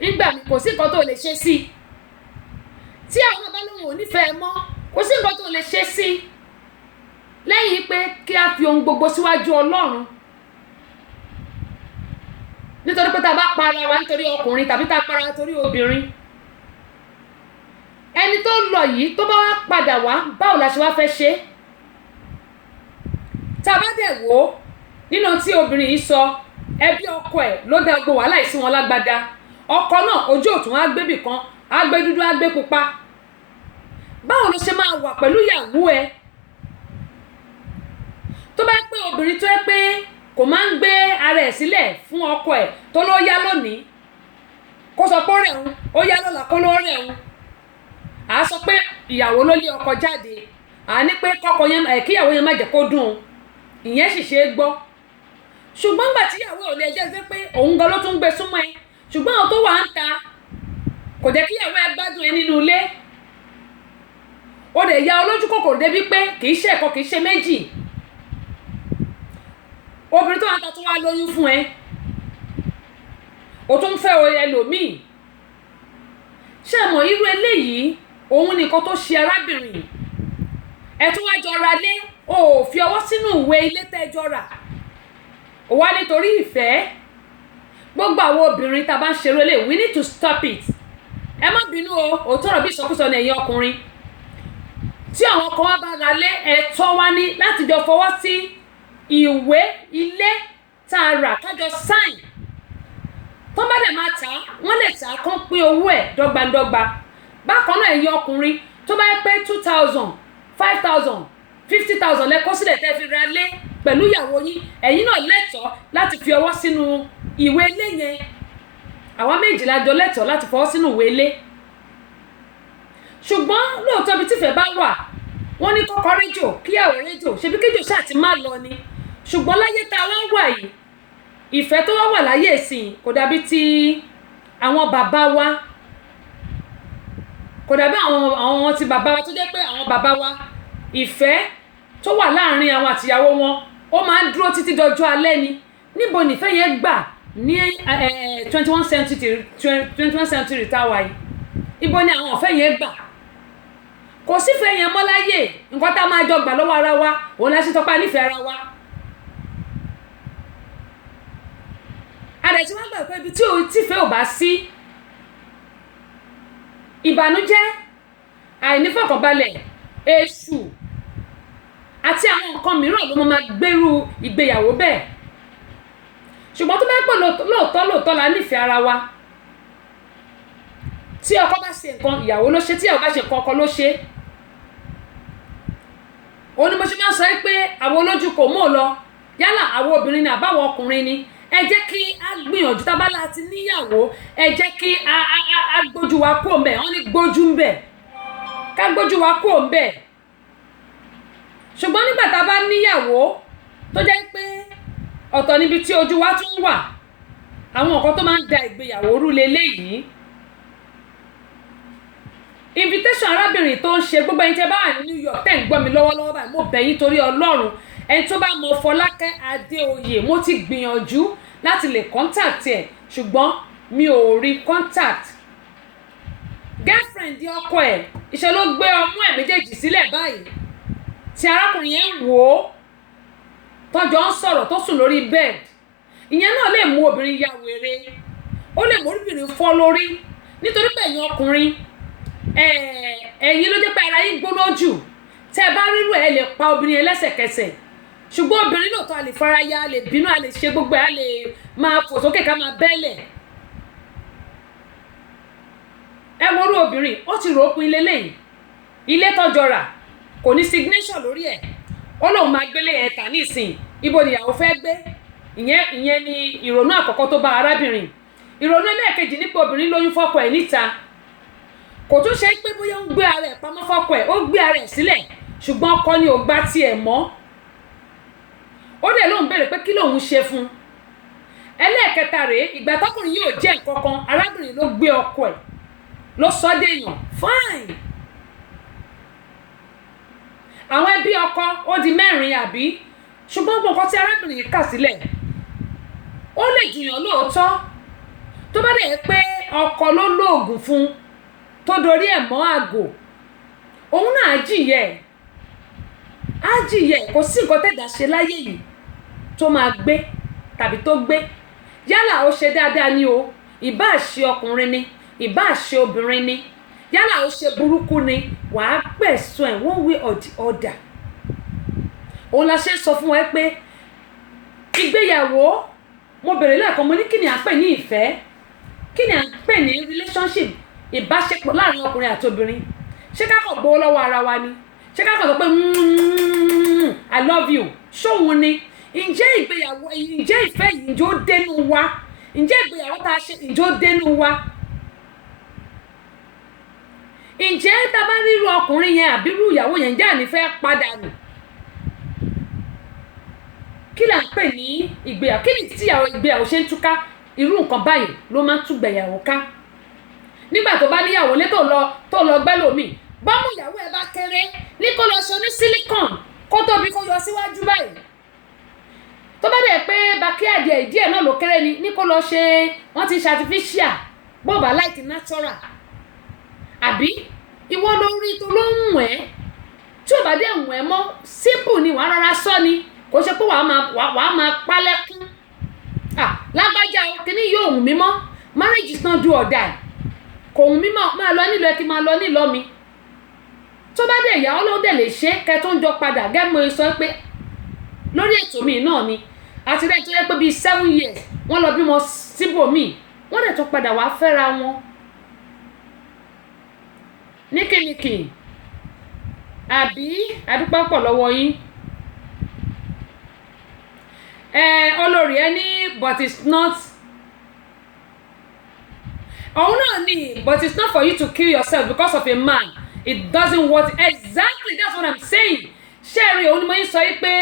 nígbà mi kò sí nǹkan tó lè ṣe sí tí àwọn bá lóun ò nífẹ̀ẹ́ mọ́ kò sí nǹkan tó lè ṣe sí lẹ́yìn pé kí a fi ohun gbogbo síwájú Ọlọ́run nítorí pé tá a bá para wa nítorí ọkùnrin tàbí tá a para wa nítorí obìnrin ẹni tó lọ yìí tó bá wá padà wá báwo la ṣe wá fẹ́ ṣe tá a bá dẹ̀ wò ó nínú tí obìnrin yìí sọ ẹbí ọkọ ẹ̀ ló dá gbogbo wàhálà yìí sí wọn lágbádá ọkọ náà ojú òtún á gbébì kan á gbé dúdú á gbé pupa báwo ló ṣe máa wà pẹ̀lú ìyàwó ẹ tó bá pé obìnrin tó yẹ pé kò máa ń gbé ara ẹ̀ sílẹ̀ fún ọkọ ẹ̀ tó ló yá lónìí kó sọ pé ó rẹ̀ ń ó yá lọ́la kó ló rẹ̀ ń à á sọ pé ìyàwó ló lé ọkọ jáde à á ní pé kọ́kọ yẹn kíyàwó yẹn má jẹ́ kó dùn ìyẹn sì ṣe é gbọ́ ṣùgbọ́n nígbà tí ìyàwó ò lè jẹ́ sí pé òun gan ló tún gbé súnmọ́ ẹ ṣùgbọ́n àwọn tó wà ń ta kò jẹ́ kíyàwó ẹ gbádùn ẹ nínú ilé ó lè ya olójú kòkòrò débi pé kì í ṣe ẹ̀kọ́ kì í ṣe méjì obìnrin tó wà ń ta tó wá lóyún fún ẹ o tún fẹ́ ẹlòmíì ṣé mọ̀ irú eléyìí òun nìkan tó ṣe arábìnrin ẹ tún wá jọ ra lé o ò fi ọwọ́ sínú ìwé ilé tẹ́jọ́ rà ó wá nítorí ìfẹ́ gbogbo àwọn obìnrin tá a bá ń ṣeré lè we need to stop it ẹ má bínú o òótọ́ ọ̀rọ̀ bí ìsọkúsọ ní ẹ̀yin ọkùnrin tí àwọn ọkọ wa bá ra lé ẹ̀tọ́ wa ní láti jọ fọwọ́ sí ìwé ilé tá a rà kájọ sign tó bá dẹ̀ máa tà á wọ́n lè tà á kán pín owó ẹ̀ dọ́gbandọ́gba bákan náà ẹ̀yin ọkùnrin tó bá yẹ pé 2,000 5,000 50,000 lẹ́kọ́ sílẹ̀ tẹ́ fi ra lé pẹ̀lú ìyàwó yín ẹ̀yin náà lẹ́tọ̀ọ́ láti fi ọwọ́ sínú ìwé ilé yẹn àwa méjì la jọ lẹ́tọ̀ọ́ láti fọwọ́ sínú ìwé ilé ṣùgbọ́n lóòótọ́ bí tífẹ̀ bá wà wọ́n ní kọ́kọ́ rédíò kíyàwó rédíò ṣebí kéjò ṣáà ti má lọ ni ṣùgbọ́n láyé tá a wá wà yìí ìfẹ́ tó wá wà láyé ìsìn kò dàbí ti àwọn bàbá wa kò dàbí àwọn ti bàbá wa tó jẹ́ pé àwọn bàbá wa ìfẹ́ tó wà láàrin àwọn àtìyàwó wọn ó máa ń dúró títí dọjọ́ alẹ́ ni níbo nìfẹ́ yẹn gbà ní 21st century táwa yìí ibo ni àwọn ọ̀fẹ́ yẹn gbà kò sífẹ́ yẹn mọ́ láyé nǹkan tá a máa jọ gbà lọ́wọ́ ara wa òun la ṣe tọ́pá nífẹ̀ẹ́ ara wa àdẹ̀tí wọ́n gbà pé ibi tí tífẹ́ ò bá sí ìbànújẹ́ àìnífọ̀kànbalẹ̀ èṣù àti àwọn nǹkan mìíràn ló máa gbèrú ìgbéyàwó bẹ́ẹ̀ ṣùgbọ́n tó bá pọ̀ lóòótọ́ la nífẹ̀ẹ́ ara wa tí ọkọ bá ṣe nǹkan ìyàwó ló ṣe tí ìyàwó bá ṣe nǹkan ọkọ ló ṣe òun ni mo ṣe máa ń sọ pé àwọn olójú kò mọ̀ lọ yálà àwọn obìnrin ni àbáwọn ọkùnrin ni ẹ jẹ́ kí a gbìyànjú tábàlà àti níyàwó ẹ jẹ́ kí a gbójú wa kúrò ńbẹ̀ wọ́n ní gbójú ńbẹ̀ ká gbójú wa kúrò ńbẹ̀ ṣùgbọ́n nígbà tá a bá níyàwó tó jẹ́ pé ọ̀tọ̀ níbi tí ojú wa tún wà àwọn nǹkan tó máa ń da ìgbéyàwó rú leléyìí invitation arábìnrin tó ń ṣe gbogbo ẹni tẹ́ bá wà ní New York tẹ́ ń gbọ́ mi lọ́wọ́lọ́wọ́ báyìí mo bẹ̀ yín torí Ọlọ́run ẹni tó bá mọ Fọlákẹ́ Adéoyè mo ti gbìyànjú láti lè contact ẹ̀ ṣùgbọ́n mi ò rí contact girlfriend ọkọ ẹ̀ iṣẹ́ ló gbé ọmú ẹ̀ méjèèjì sílẹ̀ báyìí tí arákùnrin yẹn wò ó tọ́jọ́ ń sọ̀rọ̀ tó sùn lórí bed ìyẹn náà lè mú obìnrin ya wèrè ó lè mú obìnrin fọ́ lórí nítorí pé ẹ̀yin ọkùnrin ẹ̀yin ló jẹ́ pé ara yín gbóná jù tẹ́ ẹ bá rírú ẹ̀ lè pa obìnrin yẹn lẹ́sẹ̀kẹsẹ̀ ṣùgbọ́n obìnrin náà tó a lè faraya a lè bínú a lè ṣe gbogbo ẹ̀ a lè máa fò sókè ká máa bẹ́lẹ̀ ẹ worú obìnrin ó ti rò ó pin lélẹ́yìn ilé tọ́jọ́ rà kò ní signation lórí ẹ̀ ó lóun máa gbélé ẹ̀ tà nísìn ibo nìyàwó fẹ́ gbé ìyẹn ni ìrònú àkọ́kọ́ tó bá arábìnrin ìrònú ẹlẹ́ẹ̀kejì nípa obìnrin lóyún fọ́kọ ẹ̀ níta kò tún ṣe pé bóyá ó ń gbé ara ẹ̀ pamọ́ fọ́kọ ẹ̀ ó gbé ara ẹ̀ sílẹ̀ ṣùgbọ́n ọkọ ni ò gbà tiẹ̀ mọ́ ó dẹ̀ lóun béèrè pé kí lòun ṣe fún ẹlẹ́ẹ̀kẹta rèé ìgbà tọkùnrin yóò jẹ́ nǹkan kan arábìnrin ló gbé ọkọ ẹ̀ ló sọ déèyàn fine àwọn ẹbí ọkọ ó di 4 àbí ṣùgbọ́n gbogbo nǹkan tí arábìnrin yìí kà sílẹ̀ ó lè jiyàn lóòótọ́ tó bá dẹ̀ pé ọkọ ló lóògùn fún tó dorí ẹ̀ mọ́ àgò òun náà á jìyẹ kò sí nǹkan tẹ̀dá ṣe láyé yìí tó máa gbé tàbí tó gbé yálà ó ṣe dáadáa ni o ìbáà ṣe ọkùnrin ni ìbáà ṣe obìnrin ni yálà ó ṣe burúkú ni wàá gbẹ̀san ẹ̀ one way or the other òun la ṣe ń sọ fún ẹ pé ìgbéyàwó mo bèrè lẹ́ẹ̀kan mo ní kí ni à ń pè ní ìfẹ́ kí ni à ń pè ní relationship ìbáṣepọ̀ láàrin ọkùnrin àti obìnrin ṣé ká kàn gbowó lọ́wọ́ ara wa ni ṣé ká kàn sọ pé I love you ṣóhun ni ǹjẹ́ ìgbéyàwó ǹjẹ́ ìfẹ́ yìí ǹjẹ́ ó dénú wa ǹjẹ́ ìgbéyàwó tá a ṣe ǹjẹ́ ó dénú wa ǹjẹ́ tá a bá ríru ọkùnrin yẹn àbí irú ìyàwó yẹn ǹjẹ́ àní fẹ́ padà nù kí là ń pè ní ìgbéyàwó kí ni tí ìgbéyàwó ṣe ń túká irú nǹkan báyìí ló máa ń tú gbéyàwó ká nígbà tó bá níyàwó lé tó lọ gbẹ́ lómi bọ́mú ìyàwó ẹ bá kéré ní kó lọ ṣe ní silicon kó tóbi kó yọ síwájú báyìí tó bá dẹ̀ pé backyard ìdí ẹ̀ náà ló kéré ni ní kó lọ ṣe wọ́n ti ṣe artificial bọ́ọ̀bà like natural àbí ìwọ lórí tó ló ń wọ̀ ẹ́ tí ò bá dé wọ̀ ẹ́ mọ́ simple ni wàá rárá sọ ni kò ṣe pé wàá máa pálẹ́kún lágbájá kìíní yóò wù mí mọ́ marriage is not do or die kò wù mí mọ́ máa lọ nílò ẹ kí máa lọ nílò mi tó bá dé ìyàwó ló dẹ̀ lè ṣe kẹ́ tó ń jọ padà gẹ́gẹ́ sọ pé lórí ètò mi náà ni àti rẹ̀ tó yẹ pé bíi 7 years wọ́n lọ bímọ síbòmíì wọ́n dẹ̀ tó padà wá fẹ́ra wọn níkìníkì àbí àdúpẹ́ pọ̀ lọ́wọ́ yín olórí ẹ ní but it's not òun náà ní but it's not for you to kill yourself because of a man it doesn't work exactly that's what I'm saying ṣẹ́ẹ̀rì òun ni mo ń sọ yìí pé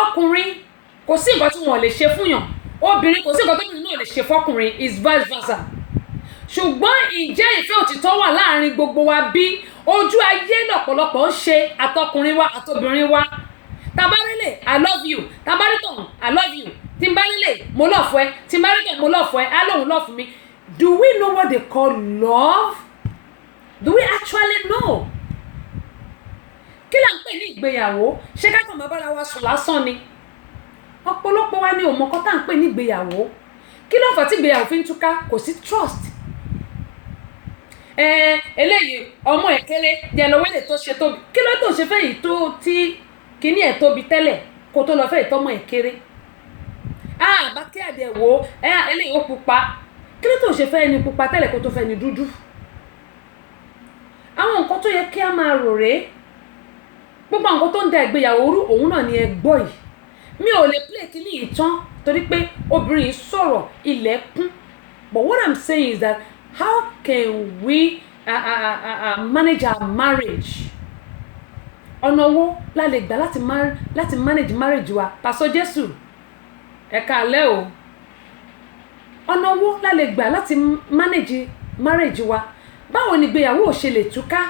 ọkùnrin kò sí nǹkan tí wọn lè ṣe fún yàn obìnrin kò sí nǹkan tóbìnrin náà lè ṣe fọkùnrin is vice versa ṣùgbọ́n ìjẹ́ ìfẹ́ òtítọ́ wà láàrin gbogbo wa bí ojú ayé lọ́pọ̀lọpọ̀ ń ṣe àtọkùnrin wa àtobìnrin wa tabarílẹ̀ I love you tabarítàn I love you tìǹbárílẹ̀ mo love fún ẹ tìǹbárílẹ̀ mo love fún ẹ á lóun love fún mi do we know what they call love do we actually know kí là ń pè ní ìgbéyàwó ṣé ká kàn máa bára wa sùn lásán ni ọ̀pọ̀lọpọ̀ wa ní òmò kan tá à ń pè ní ìgbéyàwó kí ló fà tí ìgbéyàwó fi ń túká kò sí trust eléyìí ọmọ ẹ̀ kéré jẹ́ lọ́wọ́ èlé tó ṣe tóbi kí ló tó ṣe fẹ́ yìí tó tí kíní ẹ̀ tóbi tẹ́lẹ̀ kó tó lọ fẹ́ ìtọ́mọ ẹ̀ kéré bá kí àdẹ̀ wò eléyìí ó pupa kí ló tó ṣe fẹ́ ẹni pupa tẹ́lẹ̀ kó tó fẹ́ ẹni dúdú àwọn nǹkan tó yẹ kí a máa rò rèé gbogbo nǹkan tó ń da ìgbéyàwó rú òun náà ni ẹ gbọ́ yìí mi ò lè play kíní yìí tán torí pé obìnrin yìí sọ̀rọ̀ ilẹ̀ kún but what I'm saying is that how can we manage our marriage ọ̀nà wo la lè gbà láti manage marriage wa pásọ Jésù ẹ̀ka alẹ́ o ọ̀nà wo la lè gbà láti manage marriage wa báwo ni ìgbéyàwó ò ṣe lè túká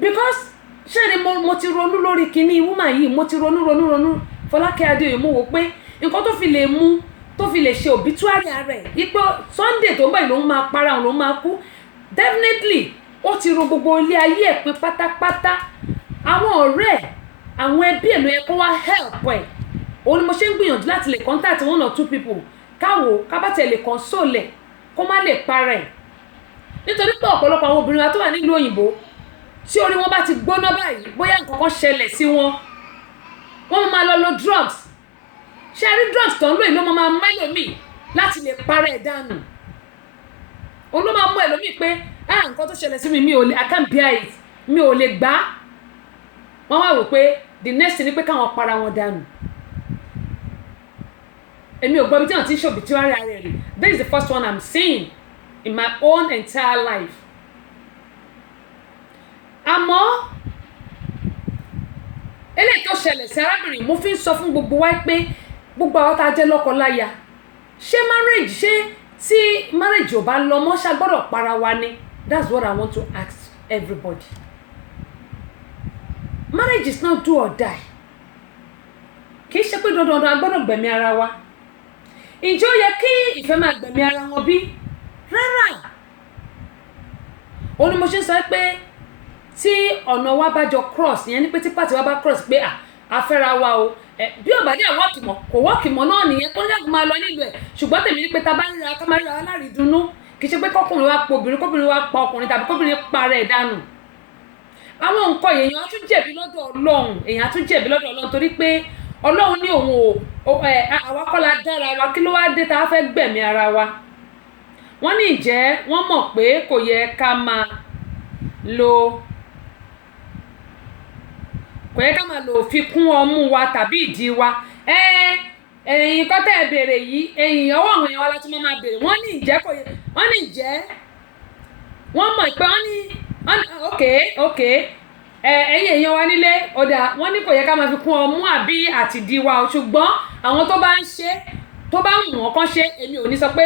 because ṣé ni mo ti ronú lórí kinní woman yìí mo ti ronú Fọlákẹ́ Adéoyè mo wò pé nǹkan tó fi lè mú tó fi lè ṣe obituary rẹ̀ ipò Sunday tó ń bọ̀ lòun máa para òun lòun máa kú definitely ó ti ro gbogbo ilé ayé ẹ̀ pin pátápátá àwọn ọ̀rẹ́ àwọn ẹbí ẹ̀ ló yẹ kó wá help ẹ̀ òun ni mo ṣe ń gbìyànjú láti lè contact 1 or 2 people káwo kábàtẹ̀ lè console ẹ̀ kó má lè para ẹ̀ nítorí pé ọ̀pọ̀lọpọ̀ àwọn obìnrin wa tó wà nílùú òyìnbó tí orí wọn bá ti gbóná báyìí bóyá nǹkan kan ṣẹlẹ̀ sí wọn wọ́n máa lọ lo drugs ṣé a rí drugs tó ń lò yìí ló máa mẹ́lòmíì láti lè para ẹ̀ dànù òun ló máa mú ẹlòmíì pé nǹkan tó ṣẹlẹ̀ sí mi ò lè I can't bear it mi ò lè gbà wọ́n wá wò pé the next thing ni pé káwọn para wọn dànù èmi ò gbọ́ bí tí wọ́n ti ń ṣòbí tí wọ́n rí ara rẹ̀ this is the first one I'm seeing in my own entire life àmọ́ eléyìí tó ṣẹlẹ̀ sí arábìnrin mo fi ń sọ fún gbogbo wa pé gbogbo àwọn tá a jẹ́ lọ́kọ-láya ṣé marriage ṣé tí marriage ò bá lọ mọ́ ṣá gbọ́dọ̀ para wa ni that's what I want to ask everybody marriage is not do or die kì í ṣe pé dandan a gbọ́dọ̀ gbẹ̀mí ara wa ǹjẹ́ ó yẹ kí ìfẹ́ máa gbẹ̀mí ara wọn bí? Rárá. Ó ní mo ṣe ń sọ pé tí ọ̀nà wa bá jọ cross, ìyẹn ní pé tí pàtì wa bá cross pé a fẹ́ra wa o, bí ò bá dé wọ́ọ̀kì mọ́ kò wọ́ọ̀kì mọ́ náà nìyẹn, kó nígbà máa lọ nílùú ẹ̀. Ṣùgbọ́n tèmi ní pé ta bá ń ríra ká máa ríra alárìídùnnú, kì í ṣe pé kọ́kùnrin wa pa obìnrin, kóbìnrin wa pa ọkùnrin, tàbí kóbìnrin pa rẹ̀ dànù. Àwọn nǹkan èèyàn á tún jẹ̀bi lọ́dọ̀ Ọlọ́run, torí pé Ọlọ́run ní òun àwa kọ́ la dára wa, kí ló wá dé tá a fẹ́ gbẹ̀mí ara wa. Wọ́n ní ìjẹ́ wọ́n mọ̀ pé kò yẹ ká máa lo fi kún ọmú wa tàbí ìdí wa. Ẹ̀yin kọ́ tẹ́ ẹ béèrè yìí, ẹ̀yin ọwọ́ àwọn èèyàn wa láti máa béèrè. Wọ́n ní ìjẹ́ wọ́n mọ̀ pé okay ẹ̀yin èèyàn wa nílé ọ̀dà, wọ́n ní kò yẹ ká máa fi kún ọmú àbí àtìdí wa, ṣùgbọ́n àwọn tó bá ń ṣe tó bá ń wọ̀n kán ṣe, èmi ò ní sọ pé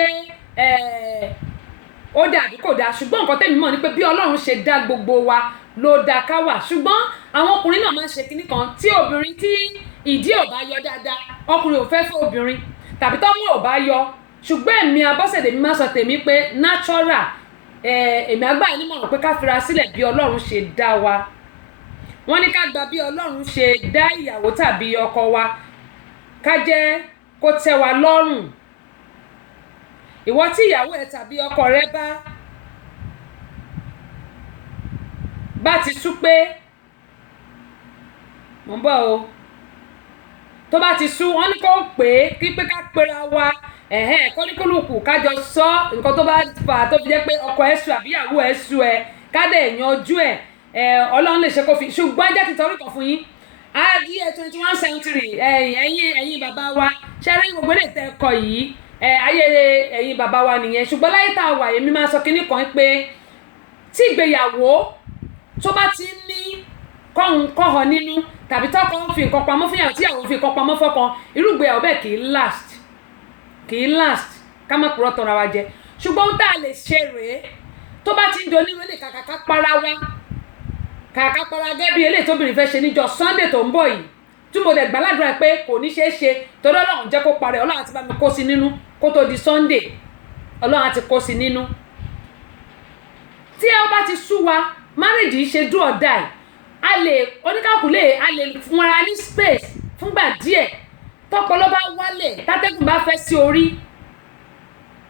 ó dà bí kò dá. Ṣùgbọ́n nǹkan tẹ́mi mọ̀ ni pé bí Ọlọ́run ṣe dá gbogbo wa ló dá ká wà. Ṣùgbọ́n àwọn ọkùnrin náà máa ń ṣe kinní kan, tí obìnrin tí ìdí ò bá yọ dáadáa, ọkùnrin ò fẹ́ fẹ́ obìnrin, tàbí tọ́mú ò bá yọ. Ṣùgbọ́n èmi Abọ́sẹ̀dé mi máa sọ tèmi pé natural, èmi àgbà yín nímọ̀ràn pé ká fira sílẹ̀ bí Ọlọ́run ṣe dá wa. Wọ́n ní ká gba bí Ọlọ́run ṣe dá ìyàwó tàbí ọkọ wa, ká jẹ́ kó tẹ́ wa lọ́rùn. Ìwọ tí ìyàwó ẹ tàbí ọkọ rẹ bá ti sú pé mò ń bọ̀ o, tó bá ti sú, wọ́n ní kó pé kí pé ká pera wa, kọ́níkólùkù ká jọ sọ nǹkan tó bá fà tó fi jẹ́ pé ọkọ ẹ sú àbí ìyàwó ẹ sú ẹ, ká dẹ̀ yanjú ẹ̀. Ọlọ́run lè ṣe kó fi, ṣùgbọ́n jẹ́ kí n torí kan fún yín. Adìẹ 21st century, ẹ̀yin bàbá wa ṣẹ́rí gbogbo lè tẹ́ ẹ̀kọ́ yìí, ayé ẹ̀yin bàbá wa nìyẹn. Ṣùgbọ́n láyé tá a wà, èmi máa sọ kinní kan pé tí ìgbéyàwó tó bá ti ní kọ́hàn nínú, tàbí tọ́kọ ń fi nǹkan pamọ́ fún ìyàwó tí ìyàwó fi nǹkan pamọ́ fọ́kọ, irú ìgbéyàwó bẹ́ẹ̀ kì í last ká má purọ́ tọra wa jẹ. Ṣùgbọ́n ohun tá a lè ṣe rèé, tó bá ti ń doníró lè kàkà para gẹ́gẹ́ bí eléyìí tóbìnrin fẹ́ ṣe níjọ́ Sunday tó ń bọ̀ yìí, tí mo dẹ̀ gbàládùra pé kò ní ṣeé ṣe, torí Ọlọ́run jẹ́ kó parẹ́. Ọlọ́run àti bá mi kó sí nínú kó tó di Sunday, Ọlọ́run àti kó sí nínú. Tí ẹ bá ti sú wa, marriage yìí ṣe do or die, oníkàkùlé a lè fún ara ní space fúngbà díẹ̀, tọ́pọlọ bá wálẹ̀, tátẹ́gùn bá fẹ́ sí orí.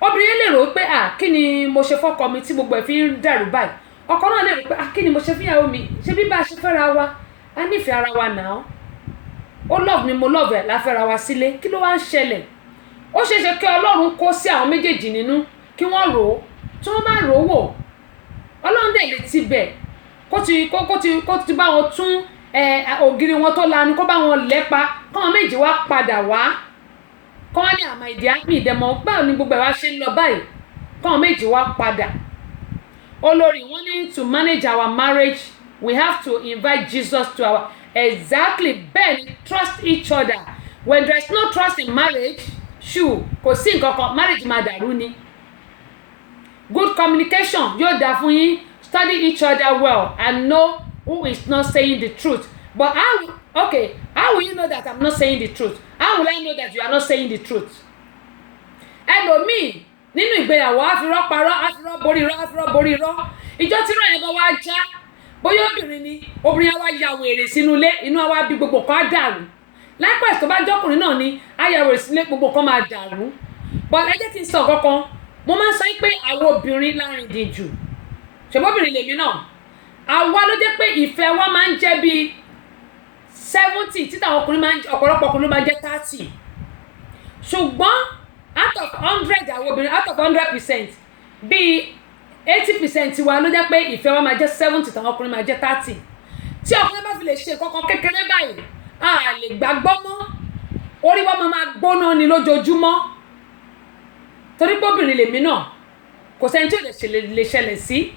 Obìnrin lè rò pé kí ni mo ṣe fọ́kọ mi tí gbogbo ẹ̀ fi ń dàrú báyìí. Ọkọ náà lè rò pé kí ni mo ṣe fíyàwó mi, ṣe bí bá a ṣe fẹ́ra wa, a nífẹ̀ẹ́ ara wa náà, ó love mi mo love ẹ̀, la fẹ́ra wa sílé, kí ló wá ń ṣẹlẹ̀? Ó ṣeéṣe kí Ọlọ́run kó sí àwọn méjèèjì nínú, kí wọ́n rò ó, tí wọ́n bá rò ó wò, Ọlọ́run dẹ̀ lè ti bẹ̀ kó ti bá wọn tún ògiri wọn tó lanu, kó bá wọn lẹ́pa, káwọn méjì wá padà wá, kọ́ wá ní àmà ìdí àmì ìdẹ̀mọ̀ báwo ni gbogbo ẹ̀ wá ṣe ń lọ báyìí, káwọn méjì wá padà. Olórí, wọ́n ní to manage our marriage we have to invite Jesus to our exactly bẹ́ẹ̀ ni, trust each other. When there is no trust in marriage, kò sí nǹkan kan, marriage máa dàrú ni. Good communication yóò dá fún yín. Study each other well and know who is not saying the truth. But how will you know that I'm not saying the truth? How will I know that you are not saying the truth? Ẹlòmíì nínú ìgbéyàwó àfirọ́ parọ́, àfirọ́ borí irọ́. Ìjọ tí ìrọ̀ yẹn bá wá já, bóyá obìnrin ni, obìnrin á wá ya wèrè sínú ilé, inú á wá bí gbogbo kan á dàrú. Likewise tó bá jọ́kùnrin náà ni, á ya wèrè sínú ilé, gbogbo kan máa dàrú. But ẹ jẹ́ kí n sọ kankan, mo máa ń sọ pé àwọn obìnrin lárinrin jù, ṣùgbọ́n obìnrin lèmi náà, àwa ló jẹ́ pé ìfẹ́ wa máa ń jẹ́ bíi 70, títà ọ̀pọ̀lọpọ̀ ọkùnrin máa jẹ́ 30. Ṣùgbọ́n out of 100 àwọn obìnrin, out of 100%, bíi 80% wa ló jẹ́ pé ìfẹ́ wa máa jẹ́ 70, tàwọn ọkùnrin máa jẹ́ 30. Tí ọkùnrin bá fi lè ṣe kankan kékeré báyìí, a lè gbàgbọ́ mọ́, orí wa máa gbóná ni lójoojúmọ́. Torí pé obìnrin lèmi náà, kò sẹ́ni tí ò lè ṣẹlẹ̀ sí.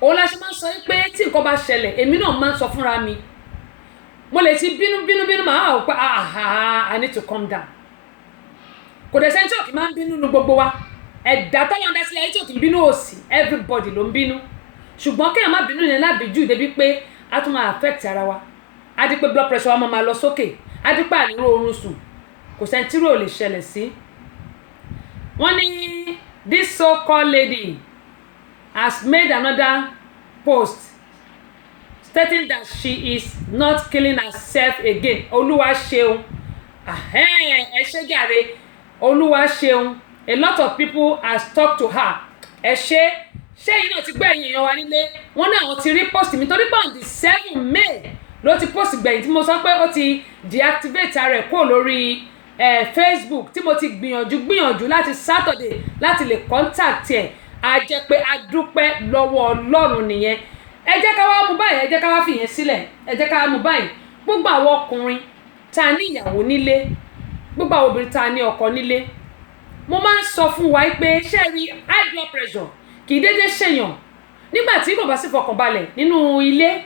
Òun la ṣe máa ń sọ pé tí nǹkan bá ṣẹlẹ̀, èmi náà máa ń sọ fúnra mi. Mo lè ti bínú máa wò pé I need to calm down. Kò dẹ̀ sẹ́ni tí ò kì máa ń bínú nu gbogbo wa. Ẹ̀dá tọ́lọ́ ń dá sílẹ̀ ayé tí ò kì í bínú òsì, everybody ló ń bínú. Ṣùgbọ́n kéèyàn má bínú yẹn lábìjú débi pé a tún máa affect ara wa. A di pé blood pressure wa máa lọ sókè. A di pé àníro oorun sùn. Kò sẹ́ni tí rò lè ṣẹlẹ̀ sí. wọ́n ní this so-called lady has made another post stating that she is not killing herself again. Olúwa ṣeun. Ẹ ṣé jàre. Olúwa ṣeun. A lot of people has talked to her. Ẹ ṣé yìí náà ti gbé ẹ̀yìn èèyàn wa nílé. Wọ́n ní àwọn ti rí post mi torí pé on the 7 May ló ti post gbẹ̀yìn tí mo sọ pé ó ti deactivate rẹ̀ kúrò lórí Facebook tí mo ti gbìyànjú láti Saturday láti lè contact ẹ̀. A jẹ́ pé a dúpẹ́ lọ́wọ́ Ọlọ́run nìyẹn. Ẹ jẹ́ ká wá mú báyìí, ẹ jẹ́ ká wá fìyẹn sílẹ̀, ẹ jẹ́ ká wá mú báyìí. Gbogbo àwọn ọkùnrin tá ní ìyàwó nílé, gbogbo àwọn obìnrin tá ní ọkọ nílé, mo máa ń sọ fún wa pé ṣé rí high blood pressure kì í dédé ṣèyàn nígbà tí kò bá sí fọkànbalẹ̀ nínú ilé.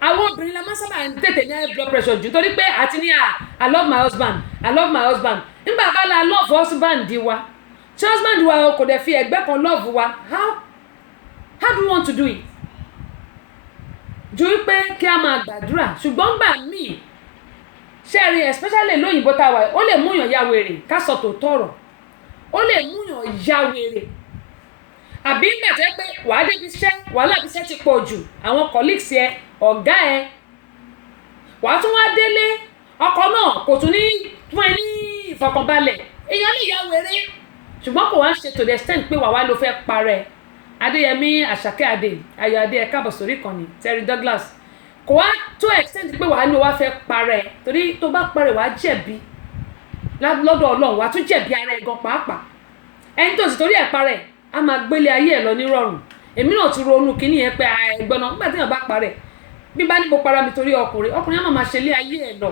Àwọn obìnrin la máa sábà ń tètè ní high blood pressure jù torí pé àti ní I love my husband, I love my husband. Nígbà bá la love husband wa, tí husband wa kò dẹ̀ fi ẹ̀gbẹ́ kan love wa, how do you want to do it? Ju wípé kí a máa gbàdúrà, ṣùgbọ́n gbà míì ṣé rí especially lóyìnbó tá wà, ó lè múyàn ya wèrè ká sọ tòótọ́ ọ̀rọ̀, ó lè múyàn ya wèrè. Àbí nígbà tó yẹ pé wàá débi iṣẹ́, wàhálà bí iṣẹ́ ti pọ̀ jù, àwọn colleagues ẹ, ọ̀gá ẹ, wàá tún wá délé, ọkọ náà kò tún ní fún ẹ ní ìfọkànbalẹ̀, èèyàn lè ya wèrè. Ṣùgbọ́n kò wá ń ṣe to the extent pé wàá ló fẹ́ parẹ́. Adéyẹmí Àṣàkẹ́ Adé, Ayọ̀ Adé ẹ káàbọ̀ sórí ìkànnì, Terry Douglas. Kò wá to extent pé wàá ní o wá fẹ́ parẹ́, torí tó bá parẹ́ wàá jẹ̀bi lọ́dọ̀ Ọlọ́run, wàá tún jẹ̀bi ara ẹ̀ gan pàápàá. Ẹni tó sì torí ẹ̀ parẹ́ a máa gbélé ayé ẹ̀ lọ nírọ̀rùn. Èmi náà ti ronú kíní yẹn pé ẹ̀gbọ́n náà nígbà tí èèyàn bá parẹ́, bí bá ní mo para mi torí ọkùnrin á máa ṣe lé ayé ẹ̀ lọ.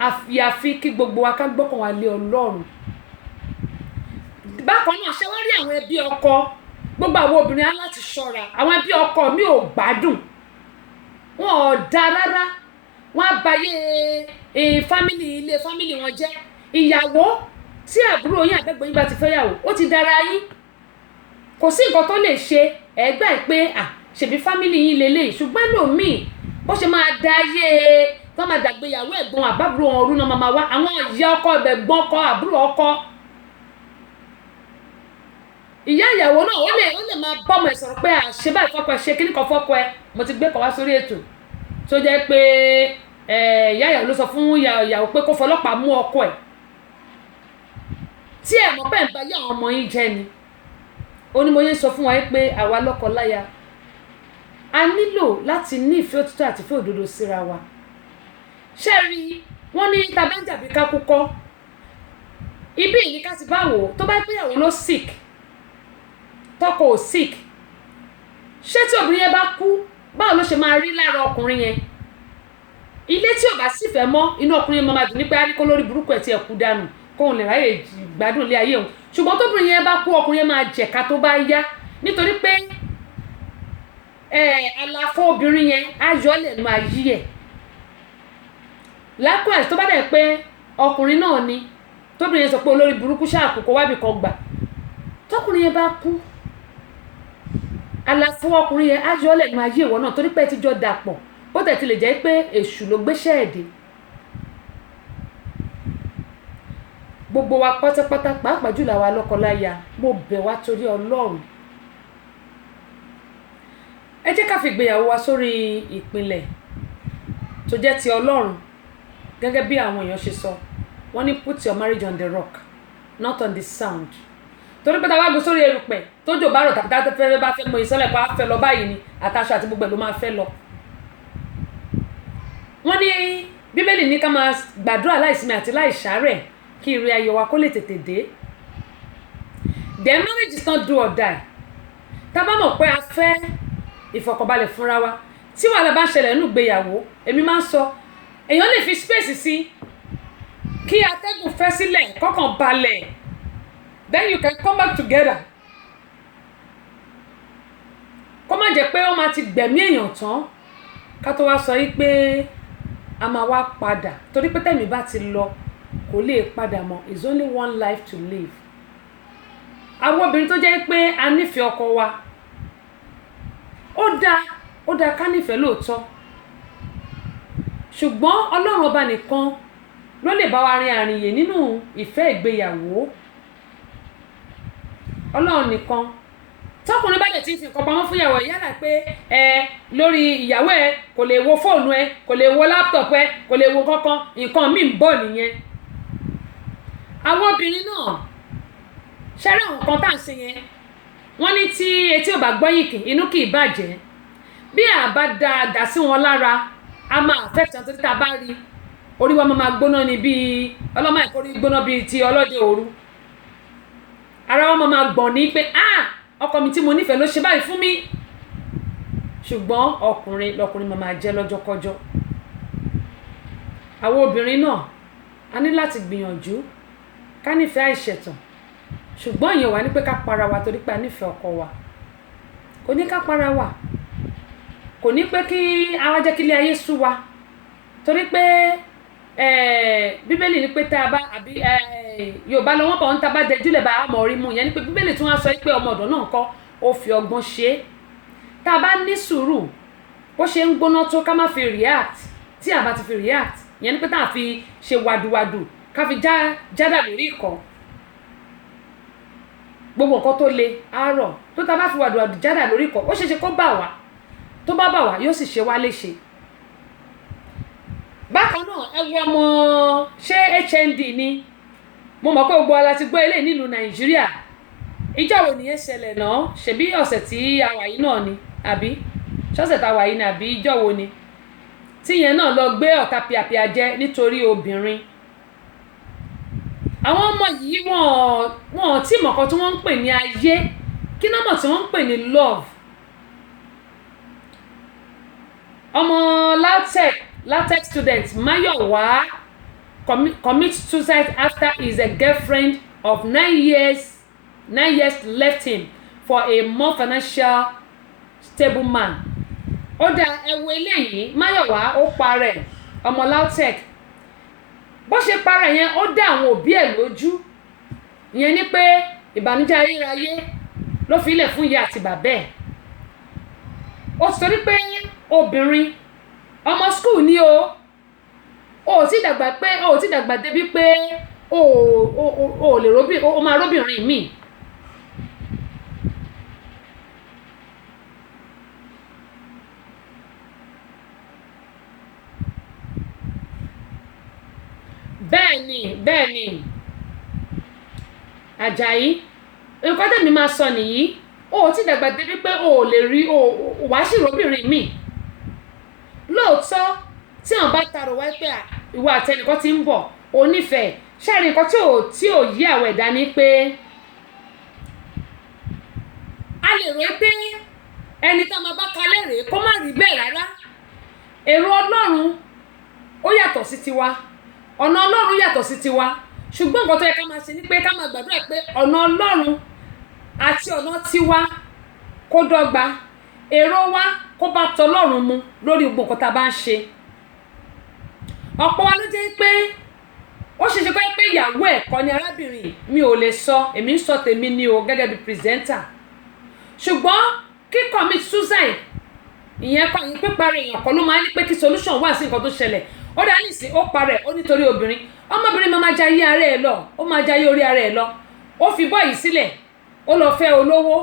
Àfi kí gbogbo wa ká gbọ́kàn wa lé Ọlọ́run. Bákan náà ṣe wọ́n rí àwọn ẹbí ọkọ, gbogbo àwọn obìnrin á láti ṣọ́ra. Àwọn ẹbí ọkọ mi ò gbádùn, wọn ò dá rárá, wọn á bayé ilé fámìlì wọn jẹ́. Ìyàwó tí àbúrò yín àbẹ́gbẹ́ yín bá ti fẹ́ yàwó, ó ti dára yín, kò sí nǹkan tó lè ṣe ẹgbẹ́ pé ṣèbí fámìlì yín lélẹ̀. Ṣùgbọ́n lòmíì bó ṣe máa da ayé tó máa dàgbéyàwó ẹ̀gbọ́n àbábúrò wọn ọdún náà máa wá, àwọn ìyá ọkọ ẹ̀gbọ́n ọkọ àbúrò ọkọ, ìyá ìyàwó náà ó lè máa bọ́mọ ẹ̀ sọ̀rọ̀ pé àṣẹ báyìí fọ́kọ ẹ̀ ṣe kíní kan fọ́kọ ẹ̀. Mo ti gbé kọ̀ wá sórí ètò tó jẹ́ pé ìyá ìyàwó ló sọ fún ìyàwó pé kó fọlọ́pàá mú ọkọ ẹ̀. Tí ẹ̀ mọ̀ bẹ́ẹ̀ ń bá yá àwọn ọmọ yín jẹ́ ni. Ó ní mo yẹn sọ fún wa pé àwa lọ́kọ láya a nílò láti ní ìfẹ́ òtítọ́ àti ìfẹ́ òdodo síra wa. Ṣé rí wọ́n ní tá bá ń jàbí ká kúkọ́, ibi ìní ká ti bá wò tó bá pé ìyàwó ló sick, tọkọ ò sick, ṣé tí obìnrin yẹn bá kú báwo ló ṣe máa rí lára ọkùnrin yẹn? Ilé tí ò bá sì fẹ́ mọ́, inú ọkùnrin yẹn máa dùn ní pé á ní kó lórí burúkú ẹ̀ tí ẹ̀ kú dànù kóun lè ráyè gbádùn lé ayé òun. Ṣùgbọ́n tóbìnrin yẹn bá kú, ọkùnrin yẹn máa jẹ̀ka tó bá yá, nítorí pé àlàfo obìnrin yẹn ayọ̀ lè máa yí ẹ̀. Likewise tó bá dẹ̀ pé ọkùnrin náà ni tóbìnrin yẹn sọ pé olórí burúkú ṣáàkókò wábì kan gbà, tọkùnrin yẹn bá kú, àlàfo ọkùnrin yẹn ayọ̀ lè máa yí ìwọ náà, torí pé ẹ ti jọ dàpọ̀, bó tẹ̀ ti lè jẹ́ pé èṣù ló gbéṣẹ́ ẹ̀dẹ̀. Gbogbo wa pátápátá pàápàá jùlọ àwa lọ́kọláya, mo bẹ̀ wá torí Ọlọ́run, ẹ jẹ́ ká fi ìgbéyàwó wa sórí ìpìlẹ̀ tó jẹ́ ti Ọlọ́run. Gẹ́gẹ́ bí àwọn èèyàn ṣe sọ, wọ́n ní put your marriage on the rock, not on the sound. Torí pé tá bá gbé sórí erùpẹ̀ tójò bá rọ̀ tàbí tá fẹ́ bá fẹ́ mọ ìsọ́lẹ̀ pa fẹ́ lọ báyìí ni àtàṣà àti gbogbo ẹ̀ ló máa fẹ́ lọ. Wọ́n ní Bíbélì ní ká máa gbàdúrà láìsinmi àti láìsàárẹ̀ kí ire ayọ̀ wa kó lè tètè dé. The marriage is not do or die. Tá bá mọ̀ pé a fẹ́ ìfọ̀kànbalẹ̀ fúnra wa, tí wàhálà bá ń ṣẹlẹ̀ nínú ìgbéyàwó, èmi máa ń sọ èèyàn lè fi space sí kí atẹ́gùn fẹ́ sílẹ̀ kọ́kàn balẹ̀, then you can come back together. Kó má jẹ́ pé ó máa ti gbẹ̀mí èèyàn tán ká tó wá sọ yí pé a máa wá padà, torí pé tẹ̀mí bá ti lọ kò lè padà mọ́. It's only one life to live. Àwọn obìnrin tó jẹ́ pé a nífẹ̀ẹ́ ọkọ wa, ó dáa ká nífẹ̀ẹ́ lóòótọ́, ṣùgbọ́n Ọlọ́run ọba nìkan ló lè bá wa rin àrìnyè nínú ìfẹ́ ìgbéyàwó. Ọlọ́run nìkan. Tọkùnrin bá dẹ̀ ti fi nǹkan pamọ́ fún ìyàwó yálà pé lórí ìyàwó ẹ kò lè wo fóònù ẹ, kò lè wo láptọ̀pù ẹ, kò lè wo kankan, nǹkan míì ń bọ̀ nìyẹn. Àwọn obìnrin náà ṣẹ́rẹ́ àwọn kan tá à ń ṣe yẹn, wọ́n ní tí etí ò bá gbọ́yìn inú kì í bàjẹ́. Bí a bá dá sí wọn lára, a máa affect wọn, torí tá a bá rí orí wa máa gbóná ni bíi ọlọ́mọ ìkórè gbóná bíi ti ọlọ́dẹ òru. Ara wa máa gbọ̀n ní pé ọkọ mi tí mo nífẹ̀ẹ́ ló ṣe báyìí fún mi. Ṣùgbọ́n lọkùnrin máa jẹ́ lọ́jọ́kọ́jọ́. Àwọn obìnrin náà a ní láti gbìyànjú ká nífẹ̀ẹ́ àìṣẹ̀tàn. Ṣùgbọ́n ìyẹn wà ní pé ká para wa torí pé a nífẹ̀ẹ́ ọkọ wa. Kò ní ká para wa. Kò ní pé kí àwa jẹ́ kí ilé ayé sú wa. Torí pé Bíbélì ní pé tá a bá àbí Yorùbá lọ́wọ́ bọ̀ ń ta bá dẹjúlẹ̀ bá mọ̀ orí mu. Ìyẹn ní pé Bíbélì tún wá sọ pé ọmọ ọ̀dọ̀ náà kọ́ ó fi ọgbọ́n ṣe é. Tá a bá ní sùúrù bó ṣe ń gbóná tó ká má fi react. Tí a bá ti fi react, ìyẹn ní pé tá a fi ṣe wàdùwàdù ká fi jádà lórí ìkọ́. Gbogbo nǹkan tó le àárọ̀ tó tá a bá fi wàdùwàdù jádà lórí ìkọ́, ó ṣeéṣe kó bà wá. Tó bá bà wá yóò sì ṣe wá léṣe. Bákan náà ẹ wo ọmọ ṣé HND ni, mo mọ̀ pé gbogbo ala ti gbọ́ eléyìí nílùú Nàìjíríà. Ìjọ́ wo nìyẹn ṣẹlẹ̀ náà? Ṣebí ọ̀sẹ̀ tí a wà yìí náà ni àbí ṣọ́sẹ̀ tá a wà yìí ni àbí ìjọ́ wo ni? Tí yẹn náà lọ gbé ọ̀tá pìàpìà jẹ nítorí obìnrin. Àwọn ọmọ yìí wọ́n tí mọ̀kan tí wọ́n ń pè ní ayé, kí náà mọ̀ tí wọ́n ń pè ní love. Ọmọ LAUTECH student Mayowa commit suicide after his girlfriend of 9 years left him for a more financial stable man. Ó dá ẹwọ eléyìí, Mayowa ó parẹ́ ọmọ LAUTECH. Bó ṣe parẹ́ yẹn ó dá àwọn òbí ẹ̀ lójú. Ìyẹn ní pé ìbànújẹ́ ayérayé ló fi ilẹ̀ fún ìyá àti bàbá ẹ̀. Ó ti torí pé obìnrin ọmọ school ni o ti dàgbà débi pé o lè o máa róbìnrin mi. Bẹ́ẹ̀ni Àjàyí, nǹkan tẹ̀mí máa sọ nìyí, o ti dàgbà débi pé o lè rí wàá sì róbìnrin mi. Lóòótọ́ tí àwọn bá tarò wá pé ìwà àtẹnìkan ti ń bọ̀ onífẹ̀ẹ́, ṣáà rí nǹkan tí ò yí àwọn ẹ̀dá ni pé a lè rò pé ẹni tá a máa bá kalẹ̀ rèé kó má rí bẹ́ẹ̀ rárá. Èrò Ọlọ́run ó yàtọ̀ sí tiwa, ọ̀nà Ọlọ́run yàtọ̀ sí tiwa. Ṣùgbọ́n nǹkan tó yẹ ká máa ṣe ni pé ká máa gbàdúrà pé ọ̀nà Ọlọ́run àti ọ̀nà tiwa kó dọ́gba, èrò wa kó bá tọlọ́run mu lórí gbogbo nǹkan tá a bá ń ṣe. Ọ̀pọ̀ wa ló jẹ́ pé ó ṣeéṣe pé ìyàwó ẹ̀kọ́ ni arábìnrin mi ò lè sọ, èmi ń sọ tèmi ni o gẹ́gẹ́ bí pírẹsẹ́ńtà. Ṣùgbọ́n kí commit suicide ìyẹn píparẹ́ èèyàn kan ló máa ń ní pé kí solution wà sí nǹkan tó ṣẹlẹ̀. Ó dá nísìn ó parẹ́ ó nítorí obìnrin. Ọmọbìnrin máa jayé ara ẹ̀ lọ, ó máa jayé orí ara ẹ̀ lọ. Ó fi bọ́ọ̀yì sílẹ̀, ó lọ fẹ́ olówó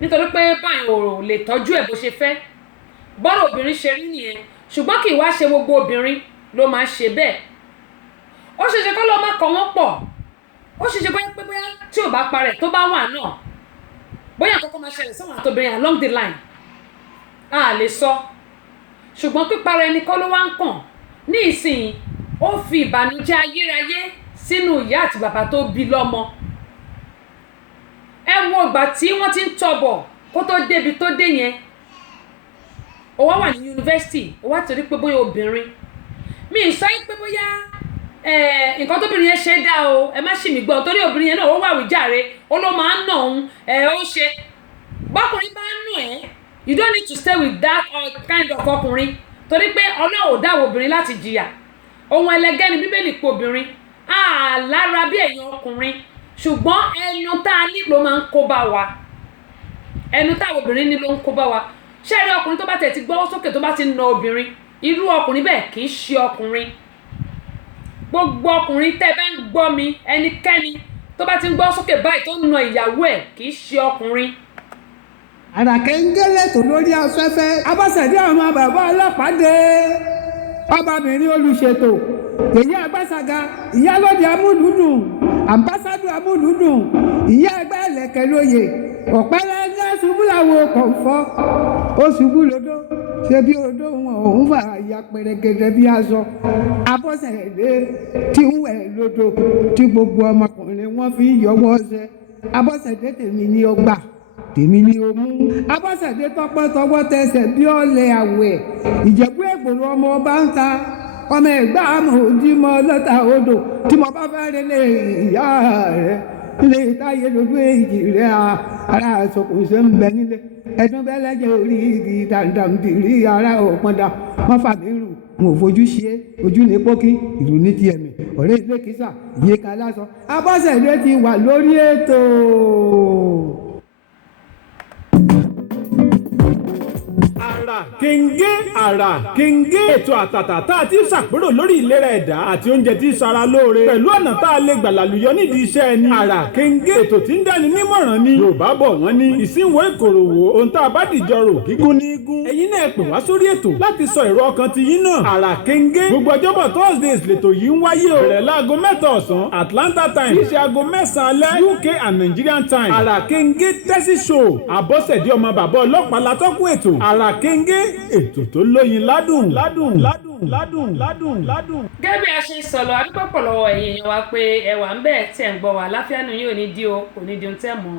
nítorí pé báyìí ò lè tọ́jú ẹ̀ bó ṣe fẹ́. Bọ́rọ̀ obìnrin ṣe rí nìyẹn. Ṣùgbọ́n kì í wá ṣe gbogbo obìnrin ló máa ṣe bẹ́ẹ̀. Ó ṣeéṣe kó lọ má kọ wọ́n pọ̀. Ó ṣeéṣe pé bóyá tí ò bá parẹ́ tó bá wà náà, bóyá àkọ́kọ́ máa ṣẹlẹ̀ sọ́wọ́n àtobìnrin along the line. A lè sọ. Ṣùgbọ́n píparẹ́ ẹni kọ́ ló wá ń kàn. Ní ìsìn ó fi ìbànújẹ́ ayérayé sínú ìyá àti bàbá tó bí lọ́mọ. Ẹ wo ìgbà tí wọ́n ti ń tọ̀bọ̀ kó tó débi tó dé yẹn. Ó wà ní yunifásitì, ó wá torí pé bóyá obìnrin. Mi ì sọ pé bóyá nǹkan tóbìnrin yẹn ṣe dá o, ẹ má ṣì mí gbọ́, torí obìnrin yẹn náà ó wà wíjàre, ó ló máa ń nà òun, ó ṣe. Bọ́kùnrin bá ń nù ẹ́, you don't need to stay with that kind of ọkùnrin, torí pé Ọlọ́run ò dá obìnrin láti jìyà. Ohun ẹlẹgẹ́ ni Bíbélì pè obìnrin. Lára bí èèyàn ọkùnrin, ṣùgbọ́n ẹnu tá a ní ló máa ń kó bá wa. Ẹnu táwọn obìnrin ní ló ń kó bá wa. Ṣé ẹ rí ọkùnrin tó bá tẹ̀ ti gbọ́wọ́ sókè tó bá ti na obìnrin, irú ọkùnrin bẹ́ẹ̀ kì í ṣe ọkùnrin. gbogbo ọkùnrin tẹ́ bá ń gbọ́ mi ẹnikẹ́ni tó bá ti ń gbọ́ sókè báyìí tó ń na ìyàwó ẹ̀ kì í ṣe ọkùnrin. Àràkẹ́ ń gélé tó lórí afẹ́fẹ́ Abọ́sẹ̀dé ọmọ bàbá ọlọ́pàá dé ọbabìnrin olùṣètò èyí Àgbàṣàgà ìyálóde amúlùdùn àmbásádù amúlùdùn ìyá ẹgbẹ́ ẹlẹ́kẹ̀ lóye ọ̀pẹ́rẹ́ ní ṣubúláwo kọ̀ǹfọ́ ó ṣubú lódó ṣe bí odó wọn òun fà ya pẹrẹgẹdẹ bí aṣọ Abọ́sẹ̀dé tí ń wẹ̀ lódò tí gbogbo ọmọkùnrin wọn fi yọwọ́ ṣe Abọ́sẹ̀dé tèmi ní ọgbà tèmi ni o mú Abọ́sẹ̀dé tọpẹ́ tọwọ́ tẹsẹ̀ bí ọ̀lẹ àwẹ̀ Ìjẹ̀bú Ègbòrò ọmọ ọba ń ta ọmọ ẹ̀gbá àmọ́ òdì mọ́ lọ́tà odò tí mo bá fẹ́ rí lé ìyá rẹ̀ ilé ìtayé lójú èjì rẹ̀ ara àsokùnṣe ń bẹ nílé ẹ̀dún bẹ́lẹ́jẹ̀ orí igi dàndàndìrí ara òpọ̀dà wọ́n fà mí rù mo fojú ṣe ojú ní pókí ìlú ní ti ẹ̀mí ọ̀rẹ́ ilé kìsà ìyíká lásán Abọ́sẹ̀dé ti wà lórí ètò. Àrà Kenge ètò àtàtà tá a ti ṣàpérò lórí ìlera ẹ̀dá àti oúnjẹ tí ṣara lóore pẹ̀lú ọ̀nà tá a lè gbà lálùyọ nídìí iṣẹ́ ẹni. Àrà Kenge ètò tí ń dáni nímọ̀ràn ni Yorùbá bọ̀ wọ́n ní ìsínwó ìkòròwò ohun tá a bá dìjọ rò gígùn ní igun. Ẹ̀yin náà pè wá sórí ètò láti sọ èrò ọkàn ti yín náà. Àrà Kenge gbogbo ọjọ́bọ̀ Thursdays lètò yìí ń wáyé o. Bẹ̀rẹ̀ láago 7 ọ̀sán Atlanta time kìí ṣe aago 9 alẹ́ UK and Nigerian time. Àrà Kenge tẹ́sí show Abọ́sẹ̀dé ọmọ bàbá ọlọ́pàá látọ́kùn ètò. Àrà Kenge ètò tó lóyin ládùn. Gẹ́gẹ́ bí a ṣe sọ̀rọ̀ adúpẹ́ pọ̀ lọ́wọ́ ẹ̀yin èèyàn wa pé ẹwà ń bẹ̀ tẹ̀ ń gbọ́ wa láfíà nù yóò ní dí o kò ní di ohun tẹ́ mọ́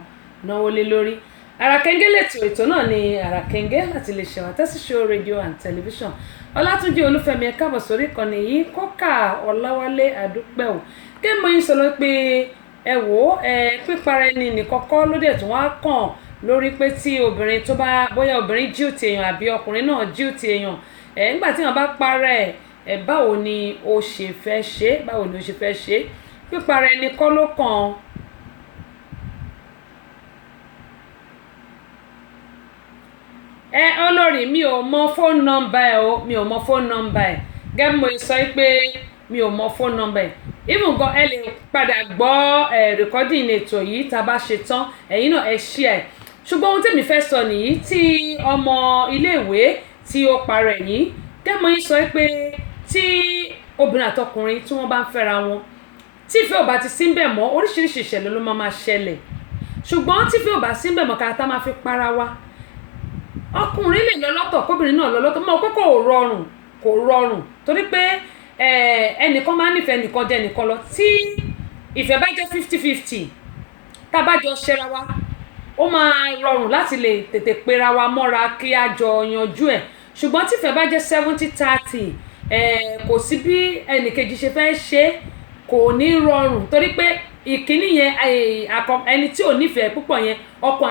náwó lé lórí. Àrà Kenge ètò náà ni Àrà Kenge láti lè ṣe Àwátẹ́sí show radio and television. Ọlátúnjí Olúfẹ́mi ẹ káàbọ̀ sórí ìkànnì yìí Kọ́kà Ọláwálé àdúpẹ́ o. Kí mo yín sọ̀rọ̀ pé ẹ wò ó pípara ẹni nìkan kọ́ ló dẹ̀ tún wá kàn lórí pé tí obìnrin tó bá bóyá obìnrin jíù ti èèyàn àbí ọkùnrin náà jíù ti èèyàn nígbà tí wọ́n bá para báwo ni o ṣe fẹ́ ṣe pípara ẹni kọ́ ló kàn. Olórí mi ò mọ fóònù nọ́mbà ẹ o mi ò mọ fóònù nọ́mbà ẹ gẹ́gẹ́ mo sọ pé mi ò mọ fóònù nọ́mbà ẹ even gan ẹ lè padà gbọ́ recording ètò yìí tá a bá ṣe tán ẹ̀yin náà ẹ share ẹ̀ ṣùgbọ́n ohun tèmi fẹ́ sọ nìyí tí ọmọ iléèwé tí ó parẹ́ yìí dẹ́mọ̀ yín sọ pé tí obìnrin àtọkùnrin tí wọ́n bá ń fẹ́ra wọn tí ìfẹ́ ò bá ti sí ń bẹ̀ mọ́ oríṣiríṣi ìṣẹ̀lẹ̀ ló máa ṣẹlẹ̀ ṣùgbọ́n tí ìfẹ́ ò bá sí ń bẹ̀ mọ́ ká tá máa fi para wa ọkùnrin lè lọ lọ́tọ̀ kóbìnrin náà lọ lọ́tọ̀ mọ́ kókó kò rọrùn torí pé ẹnìkan máa ń nífẹ̀ẹ́ nìkan jẹ́ nìkan lọ tí ìfẹ́ bá jẹ́ 50-50 tá a bá jọ ṣẹra wa ó máa rọrùn láti lè tètè pera wa mọ́ra kí a jọ yanjú ẹ̀ ṣùgbọ́n tí ìfẹ́ bá jẹ́ 70-30 kò sí bí ẹnìkejì ṣe fẹ́ ṣe kò ní rọrùn torí pé ìkíní yẹn ẹni tí ò nífẹ̀ẹ́ púpọ̀ yẹn ọkàn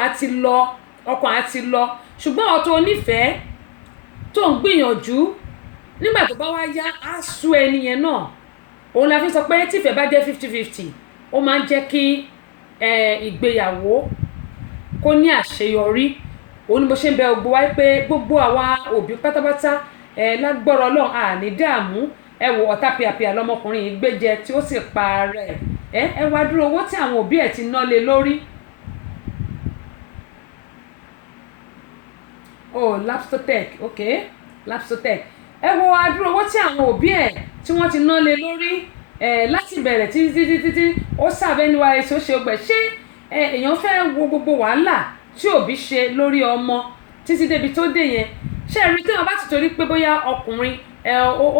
á ti lọ ṣùgbọ́n ọ̀tọ̀ onífẹ̀ẹ́ tó ń gbìyànjú nígbà tó bá wá yá á sú ẹni yẹn náà òun la fi sọ pé tí ìfẹ́ bá jẹ́ 50-50 ó máa ń jẹ́ kí ìgbéyàwó kó ní àṣeyọrí òun ni mo ṣe ń bẹ gbogbo wáyé pé gbogbo àwa òbí pátápátá lágbọ́rọ̀ Ọlọ́run àní dààmú ẹ wò ọ̀tá pìàpìà lọmọkùnrin yìí gbéjẹ tí ó sì pa rẹ̀ ẹ wá dúró owó tí àwọn òbí ẹ̀ ti ná lé lórí. Lapsotech Lapsotech ẹ wo adúró owó tí àwọn òbí ẹ̀ tí wọ́n ti ná lé lórí láti bẹ̀rẹ̀ títí ó sàbẹ̀ ní wáyé tí ó ṣe ọgbẹ̀ ṣé èèyàn fẹ́ wo gbogbo wàhálà tí òbí ṣe lórí ọmọ títí débi tó dé yẹn ṣé ẹ rí tí wọn bá ti torí pé bóyá ọkùnrin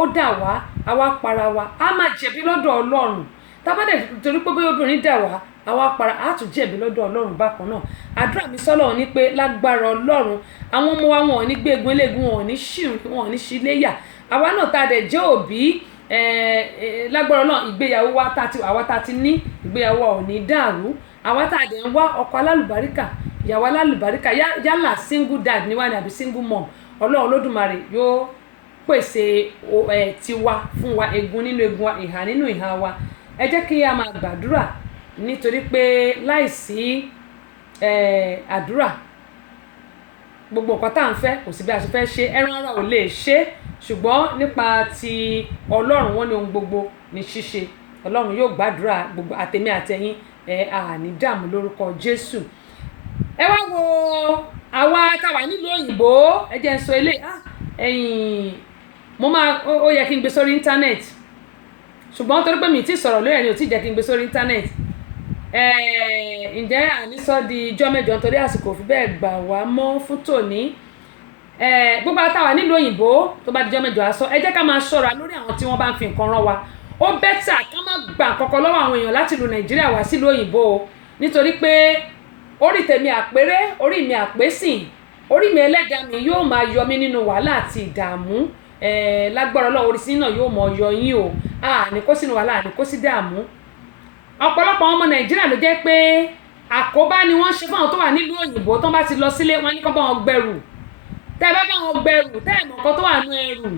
ó dà wá àwa para wa á máa jẹ̀bi lọ́dọ̀ Ọlọ́run tábàdẹ̀ torí pé bóyá obìnrin dà wá àwa para á tún jẹ̀bi lọ́dọ̀ Ọlọ́run bákan náà àdúrà mi sọ́lọ́run ní pé lágbára Ọlọ́run àwọn ọmọ wa wọn ò ní gbégun eléegun wọn ò ní ṣìrìn wọn ò ní ṣíléyà àwa náà tá a dẹ̀ jẹ́ òbí lágbára Ọlọ́run ìgbéyàwó wa àwa tá a ti ní ìgbéyàwó wa ò ní dàrú àwa tá a dẹ̀ ń wá ọkọ alálùbáríkà ìyàwó alálùbáríkà yálà single dad níwá ni àbí single mom Ọlọ́run Olódùmarè yóò pèsè tiwa fún wa egun nínú egun wa ìhà nínú ìhà wa ẹ jẹ́ kí a máa gbàdúrà nítorí pé láìsí àdúrà gbogbo nǹkan tá à ń fẹ́ kò sí bí a ṣe fẹ́ ṣe ẹran ara ò lè ṣe ṣùgbọ́n nípa ti Ọlọ́run wọ́n ní ohun gbogbo ní ṣíṣe. Ọlọ́run yóò gbàdúrà gbogbo àtèmi àtẹ̀yin àní dààmú lórúkọ Jésù. Ẹ wá wo àwa tá wà nílùú òyìnbó, ẹ jẹ́ n sọ eléyìí ó yẹ kí n gbé sórí íńtánẹ́ẹ̀tì, ṣùgbọ́n torí pé mi ti sọ̀rọ̀ lórí ẹ̀ ni ò tí jẹ́ kí n gbé sórí íńtánẹ́ẹ̀tì. Ǹjẹ́ àníṣọ́ di ijọ́ mẹ́jọ nítorí àsìkò fi bẹ́ẹ̀ gbà wá mọ́ fún tòní. Gbogbo àtàwà nílùú òyìnbó tó bá di ijọ́ mẹ́jọ àsọ, ẹ jẹ́ ká máa ṣọ́ra lórí àwọn tí wọ́n bá ń fi nǹkan rán wa. Ó bẹ́tà ká má gbà kọ́kọ́ lọ́wọ́ àwọn èèyàn láti ìlú Nàìjíríà wá sílùú òyìnbó o, nítorí pé orí tèmi àpérè, orí mi àpésìn, orí mi ẹlẹ́dàá mi yóò máa yọ mí nínú wàhálà àti ìdààmú. Lágbára Ọlọ́run orí sí náà yóò mọ yọ yín o. Ní kó sínú wàhálà, ní kó sí dààmú. Ọ̀pọ̀lọpọ̀ ọmọ Nàìjíríà ló jẹ́ pé àkóbá ni wọ́n ṣe fún àwọn tó wà nílùú òyìnbó tó bá ti lọ sílé wọn ní kó bá wọn gbẹrù. Tẹ́ bá bá wọn gbẹrù, tẹ́ mọ̀ nǹkan tó wà nínú ẹrù,